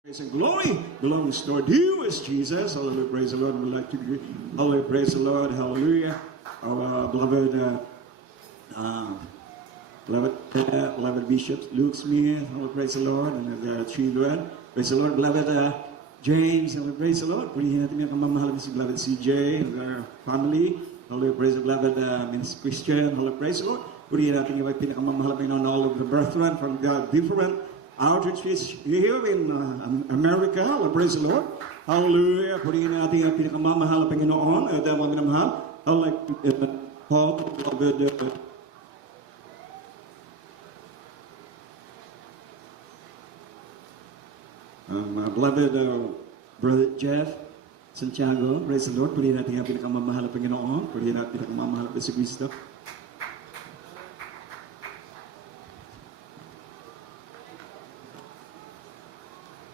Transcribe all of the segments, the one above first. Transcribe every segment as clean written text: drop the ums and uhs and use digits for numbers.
Praise and glory belongs to you as Jesus. Hallelujah, praise the Lord. We'd like to be, hallelujah, praise the Lord. Hallelujah. Our beloved Bishop Luke Smith. Hallelujah, praise the Lord. And their children. Praise the Lord. Beloved James. Hallelujah, praise the Lord. Purihin natin yung kamamahal si beloved CJ and their family. Hallelujah, praise the beloved Minister Christian. Hallelujah, praise the Lord. Purihin natin yung pinakamamahal ng all of the brethren from the different outreaches here in America. Praise the Lord. Hallelujah. Purihin natin ang pinakamamahal na Panginoon at mga minamahal. I would like to call beloved beloved Brother Jeff Santiago. Praise the Lord. Purihin natin ang pinakamamahal na Panginoon. Purihin natin ang pinakamamahal na si Cristo.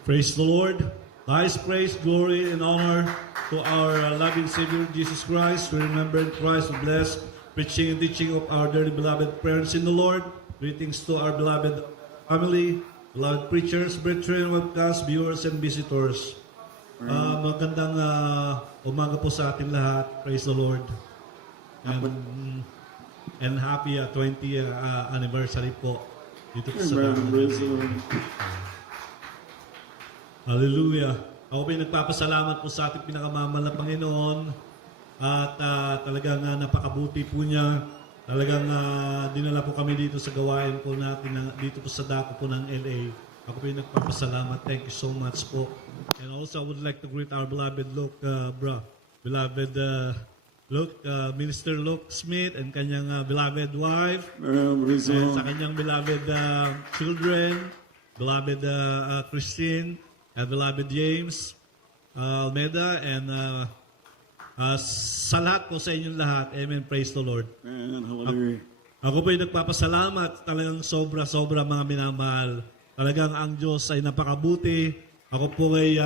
Praise the Lord. Highest praise, glory, and honor to our loving Savior, Jesus Christ. We remember in Christ, we bless, preaching and teaching of our dearly beloved parents in the Lord. Greetings to our beloved family, beloved preachers, brethren, webcast, viewers, and visitors. Magandang umaga po sa ating lahat. Praise the Lord. And happy 20th anniversary po dito po sa Hallelujah. Ako po nagpapasalamat po sa ating pinakamamahal na Panginoon at talagang napakabuti po niya. Talagang dinala po kami dito sa gawain po natin dito po sa dako po ng LA. Ako po nagpapasalamat. Thank you so much po. And also I would like to greet our beloved Minister Luke Smith and kanyang beloved wife and sa kanyang beloved children, beloved Christine, beloved James Almeida, and sa lahat po sa inyong lahat. Amen. Praise the Lord. Amen. Hallelujah. Ako po ay nagpapasalamat. Talagang sobra-sobra mga minamahal. Talagang ang Diyos ay napakabuti. Ako po ay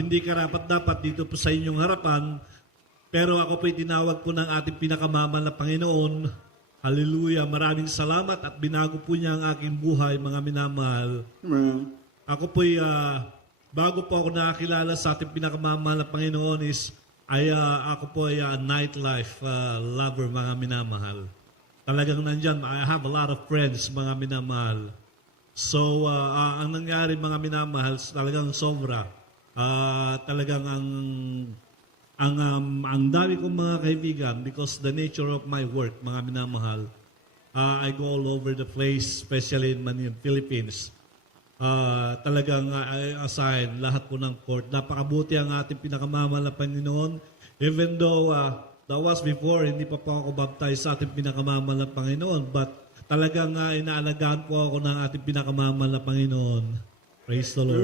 hindi karapat-dapat dito po sa inyong harapan. Pero ako po ay tinawag po ng ating pinakamamahal na Panginoon. Hallelujah. Maraming salamat at binago po niya ang aking buhay, mga minamahal. Amen. Ako po'y, bago po ako nakakilala sa ating pinakamamahal na Panginoon ako po ay nightlife lover, mga minamahal. Talagang nandyan, I have a lot of friends, mga minamahal. So, ang nangyari, mga minamahal, talagang sobra. Talagang ang dami kong mga kaibigan because the nature of my work, mga minamahal, I go all over the place, especially in Manila, Philippines. Talagang I assign lahat po ng court. Napakabuti ang ating pinakamamahal na Panginoon. Even though that was before, hindi pa po ako baptized sa ating pinakamamahal na Panginoon. But talagang inaalagaan po ako ng ating pinakamamahal na Panginoon. Praise the Lord.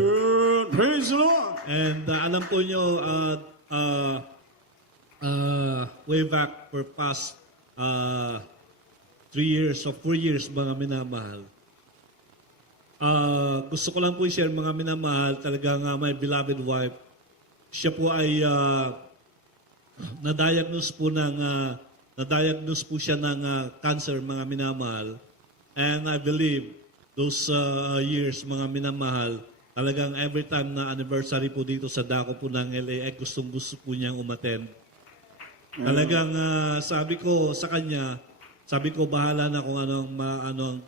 Praise the Lord. And alam po nyo, way back for past 3 years or 4 years, mga minamahal, gusto ko lang po i-share, mga minamahal, talagang my beloved wife, siya po ay na-diagnose po siya ng cancer, mga minamahal. And I believe those years, mga minamahal, talagang every time na anniversary po dito sa dako po ng LA, gustong-gusto po niyang umattend. Talagang sabi ko sa kanya, bahala na kung anong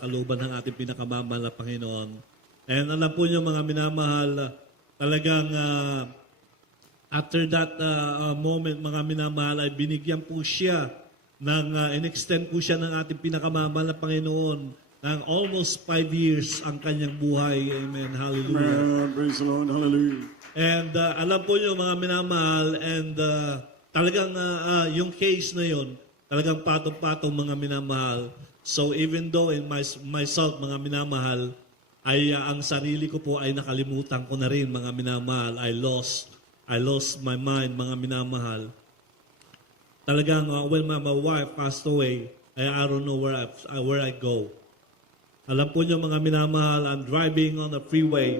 kalooban ng ating pinakamamahal na Panginoon. And alam po niyo, mga minamahal, talagang after that moment, mga minamahal, ay binigyan po siya in-extend po siya ng ating pinakamamahal na Panginoon ng almost 5 years ang kanyang buhay. Amen. Hallelujah. Amen. Praise the Lord. Hallelujah. And alam po niyo, mga minamahal, and talagang yung case na yon, talagang patong-patong, mga minamahal. So even though in myself, mga minamahal, ay ang sarili ko po ay nakalimutan ko na rin, mga minamahal. I lost my mind, mga minamahal. Talagang when my wife passed away, I don't know where I go. Alam po niyo, mga minamahal, I'm driving on the freeway.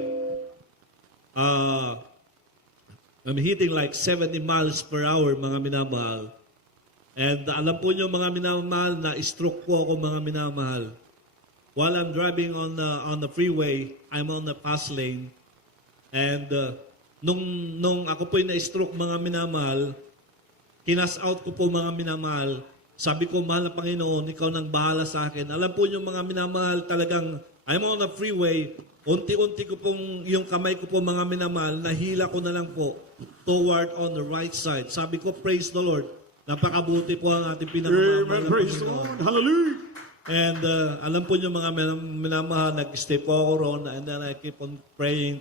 I'm hitting like 70 miles per hour, mga minamahal. And alam po niyo, mga minamahal, na stroke po ako, mga minamahal. while I'm driving on the freeway, I'm on the fast lane. And nung ako po'y na-stroke mga minamahal, kinas out ko po mga minamahal. Sabi ko, mahal na Panginoon, ikaw nang bahala sa akin. Alam po yung mga minamahal, talagang I'm on the freeway. Unti-unti ko pong, yung kamay ko po mga minamahal, nahila ko na lang po toward on the right side. Sabi ko, praise the Lord. Napakabuti po ang ating pinakamamahal Amen. na Praise the Panginoon. Lord. Hallelujah. And alam po nyo mga minamahal, nag-stay po ako ron, and then I keep on praying.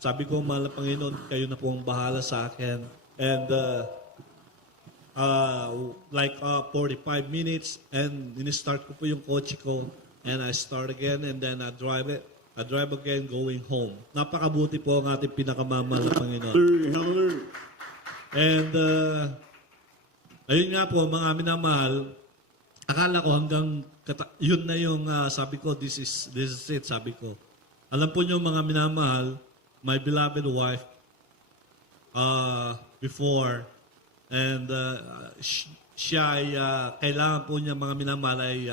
Sabi ko, mahal na Panginoon, kayo na po ang bahala sa akin. And like 45 minutes, and in-start ko po yung kotse ko, and I start again, and then I drive it. I drive again going home. Napakabuti po ang ating pinakamamahal na Panginoon. Hallelujah. Hallelujah. And ayun nga po, mga minamahal, akala ko hanggang yun na yung sabi ko, this is it, sabi ko. Alam po nyo mga minamahal, my beloved wife before, and siya ay kailangan po niya mga minamahal ay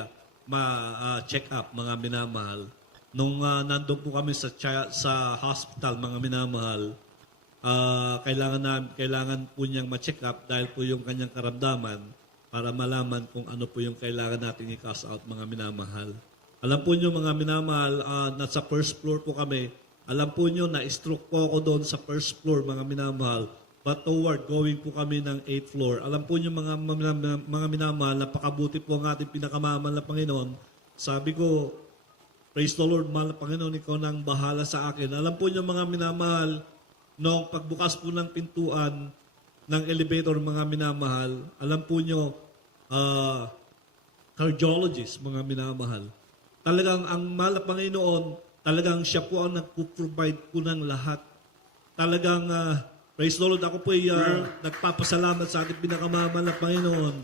ma-check up mga minamahal. Nung nandun po kami sa hospital mga minamahal, kailangan po niyang ma-check up dahil po yung kanyang karamdaman para malaman kung ano po yung kailangan nating i-cast out mga minamahal. Alam po niyo mga minamahal, nasa first floor po kami. Alam po niyo na stroke po ako doon sa first floor mga minamahal. But toward going po kami ng 8th floor. Alam po niyo mga minamahal, napakabuti po ang ating pinakamamahal na Panginoon. Sabi ko, praise the Lord, mahal na Panginoon, ikaw nang bahala sa akin. Alam po niyo mga minamahal, nung pagbukas po ng pintuan ng elevator mga minamahal, alam po niyo, cardiologist mga minamahal. Talagang ang mahal na Panginoon, talagang siya po ang nagpo-provide po ng lahat. Talagang, praise the Lord, ako po ay nagpapasalamat sa ating pinakamamahal na Panginoon.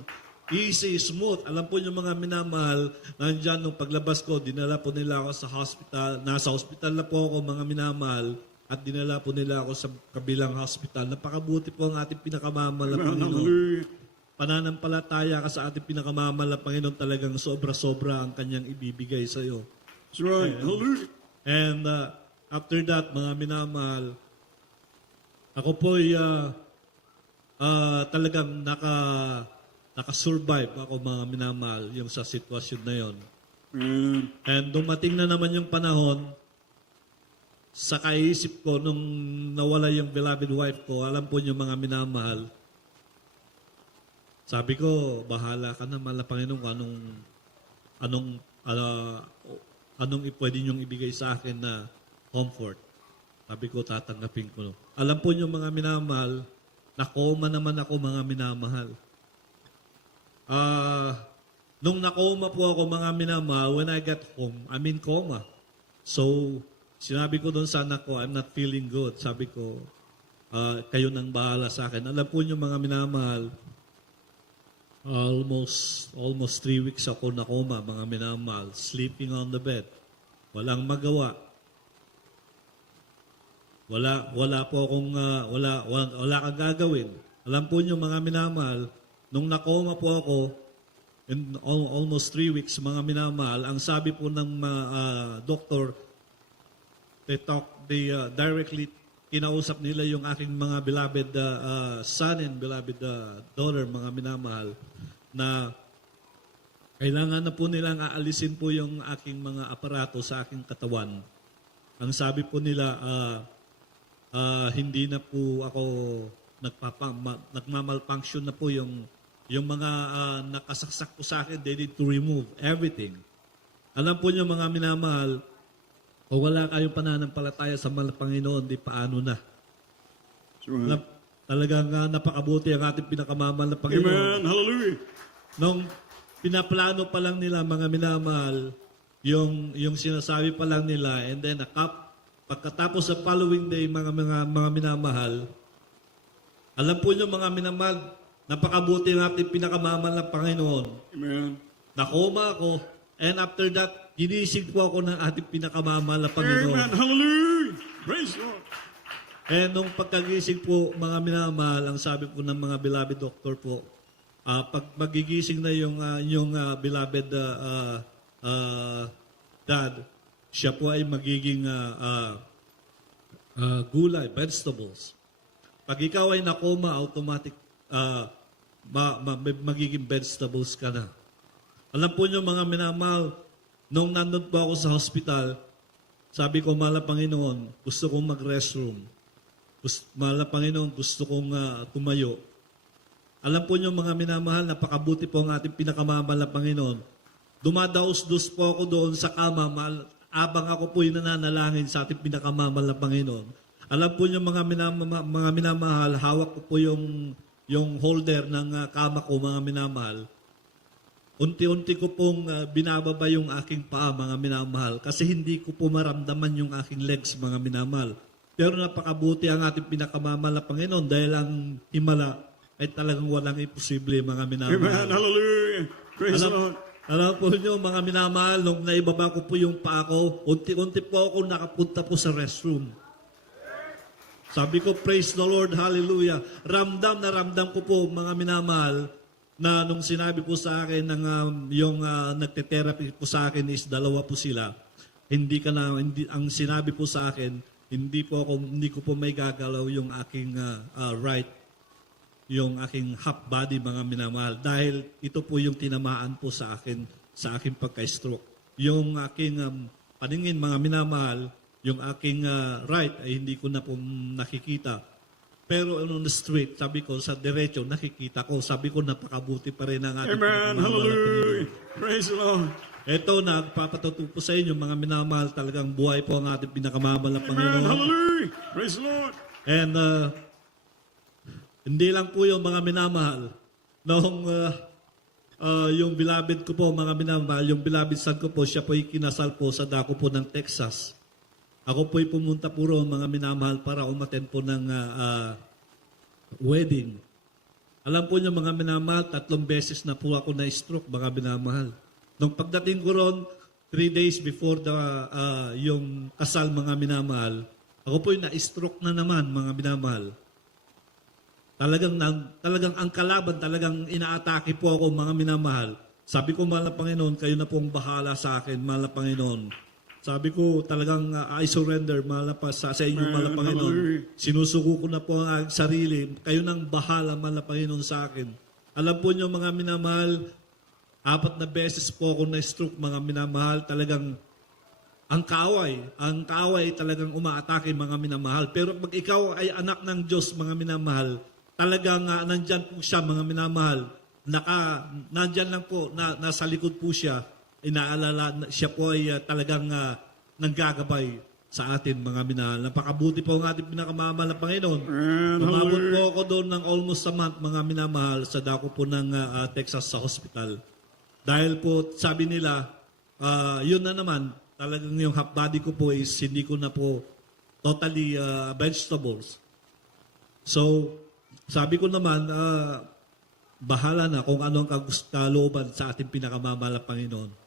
Easy, smooth. Alam po yung mga minamahal, nandyan nung paglabas ko, dinala po nila ako sa hospital. Nasa hospital na po ako mga minamahal at dinala po nila ako sa kabilang hospital. Napakabuti po ang ating pinakamamahal na Panginoon. Hallelujah. Pananampalataya ka sa ating pinakamamahal na Panginoon, talagang sobra-sobra ang kanyang ibibigay sa iyo. That's right. Hallelujah. And after that, mga minamahal, ako po ay talagang nakasurvive ako mga minamahal yung sa sitwasyon na yon. And dumating na naman yung panahon, sa kaisip ko nung nawala yung beloved wife ko, alam po niyo mga minamahal, sabi ko, bahala ka na, mahal na Panginoon, kung anong pwede niyong ibigay sa akin na comfort. Sabi ko, tatanggapin ko. Alam po niyo mga minamahal, nakoma naman ako mga minamahal. Nung nakoma po ako mga minamahal, when I got home, I'm in coma. So, sinabi ko doon sa anak ko, I'm not feeling good. Sabi ko, kayo nang bahala sa akin. Alam po niyo mga minamahal, almost 3 weeks ako nakoma mga minamahal, sleeping on the bed. Walang magawa. Wala po akong, wala kang gagawin. Alam po niyo mga minamahal, nung nakoma po ako, in almost 3 weeks mga minamahal, ang sabi po ng doktor, they directly kinausap nila yung aking mga beloved son and beloved daughter, mga minamahal, na kailangan na po nilang aalisin po yung aking mga aparato sa aking katawan. Ang sabi po nila, hindi na po ako nagmamalfunction na po yung mga nakasaksak po sa akin, they need to remove everything. Alam po niyo mga minamahal, kung wala kayong pananampalataya sa mahal na Panginoon, di paano na. Right. Talagang napakabuti ang ating pinakamamahal na Panginoon. Amen. Hallelujah. Nung pinaplano pa lang nila mga minamahal, yung sinasabi pa lang nila, and then pagkatapos sa following day mga minamahal, alam po niyo mga minamahal, napakabuti ang ating pinakamamahal na Panginoon. Amen. Nakoma ako, and after that, ginising po ako ng ating pinakamamahal na Panginoon. Amen. Hallelujah. Praise the Lord. And nung pagkagising po, mga minamahal, ang sabi po ng mga beloved doctor po, pag magigising na yung beloved Dad, siya po ay magiging gulay, vegetables. Pag ikaw ay nakoma, automatic magiging vegetables ka na. Alam po niyo mga minamahal, nung nandun po ako sa hospital, sabi ko, mahal na Panginoon, gusto kong mag-restroom. Mahal na Panginoon, gusto kong tumayo. Alam po niyo mga minamahal, napakabuti po ang ating pinakamamahal na Panginoon. Dumadaos-dos po ako doon sa kama, abang ako po yung nananalangin sa ating pinakamamahal na Panginoon. Alam po niyo mga minamahal, hawak ko po yung holder ng kama ko, mga minamahal. Unti-unti ko pong binababa yung aking paa, mga minamahal, kasi hindi ko po maramdaman yung aking legs, mga minamahal. Pero napakabuti ang ating pinakamamahal na Panginoon dahil ang himala ay talagang walang imposible, mga minamahal. Amen. Hallelujah. Praise the Lord. Alam po niyo, mga minamahal, nung naibaba ko po yung paa ko, unti-unti po ako nakapunta po sa restroom. Sabi ko, praise the Lord, hallelujah. Ramdam na ramdam ko po, mga minamahal, na nung sinabi po sa akin ng yung nagte-therapy po sa akin is dalawa po sila. Ang sinabi po sa akin, hindi ko po may gagalaw yung aking right, yung aking half body, mga minamahal, dahil ito po yung tinamaan po sa akin sa aking pagka-stroke. Yung aking paningin, mga minamahal, yung aking right ay hindi ko na po nakikita. Pero on the street, sabi ko, sa diretso, nakikita ko. Sabi ko, napakabuti pa rin ang ating Amen. Hallelujah. Praise the Lord. Ito, nagpapatuto po sa inyo, mga minamahal, talagang buhay po ang ating pinakamamahal na Amen. Panginoon. Hallelujah. Praise the Lord. And hindi lang po yung mga minamahal. Noong yung beloved ko po, mga minamahal, yung beloved son ko po, siya po kinasal po sa dako po ng Texas. Ako po'y pumunta po roon, mga minamahal, para umattend po ng wedding. Alam po niyo, mga minamahal, 3 beses na po ako na-stroke, mga minamahal. Nung pagdating ko roon, 3 days before yung kasal, mga minamahal, ako po'y na-stroke na naman, mga minamahal. Talagang ang kalaban, talagang inaatake po ako, mga minamahal. Sabi ko, mahal na Panginoon, kayo na pong bahala sa akin, mahal na Panginoon. Sabi ko, talagang I surrender, mahal na sa inyo, mahal na Panginoon. Sinusuko ko na po ang aking sarili. Kayo nang bahala, mahal na Panginoon, sa akin. Alam po niyo, mga minamahal, 4 na beses po ako na-stroke, mga minamahal. Talagang ang kaaway talagang umaatake, mga minamahal. Pero pag ikaw ay anak ng Diyos, mga minamahal, talagang nandyan po siya, mga minamahal. Nandyan lang po, nasa likod po siya. Inaalala, siya po ay talagang nanggagabay sa atin, mga minahal. Napakabuti po ang ating pinakamamahal na Panginoon. Umabot po ako doon ng almost a month, mga minamahal, sa dako po ng Texas sa hospital. Dahil po, sabi nila, yun na naman, talagang yung half body ko po is hindi ko na po totally vegetables. So, sabi ko naman, bahala na kung ano ang kalooban sa ating pinakamamahal na Panginoon.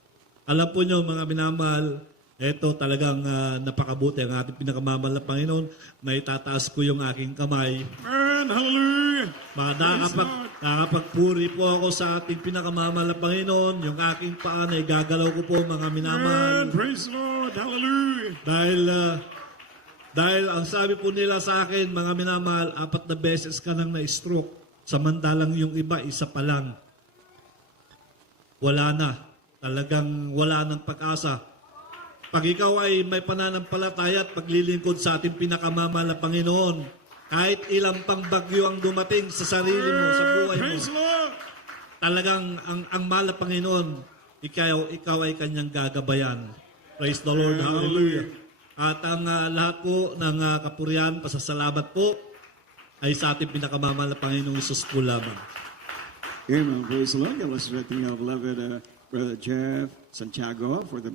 Alam po nyo, mga minamahal, ito talagang napakabuti ang ating pinakamamahal na Panginoon. Naitataas ko yung aking kamay. Amen. Hallelujah. Nakakapagpuri po ako sa ating pinakamamahal na Panginoon. Yung aking paa na igagalaw ko po, mga minamahal. Amen. Praise the Lord. Hallelujah. Dahil ang sabi po nila sa akin, mga minamahal, 4 na beses ka nang na-stroke. Samantalang yung iba, 1 pa lang. Wala na. Talagang wala ng pag-asa. Pag ikaw ay may pananampalataya at paglilingkod sa ating pinakamamahal na Panginoon, kahit ilang pang bagyo ang dumating sa sarili mo, sa buhay mo, Praise the Lord. talagang ang mahal na Panginoon, ikaw ay kanyang gagabayan. Praise the Lord. Hallelujah. At ang lahat po ng kapurihan, pasasalamat po, ay sa ating pinakamamahal na Panginoong Isus po lamang. Amen. Praise the Lord. I was directing our beloved Brother Jeff Santiago for the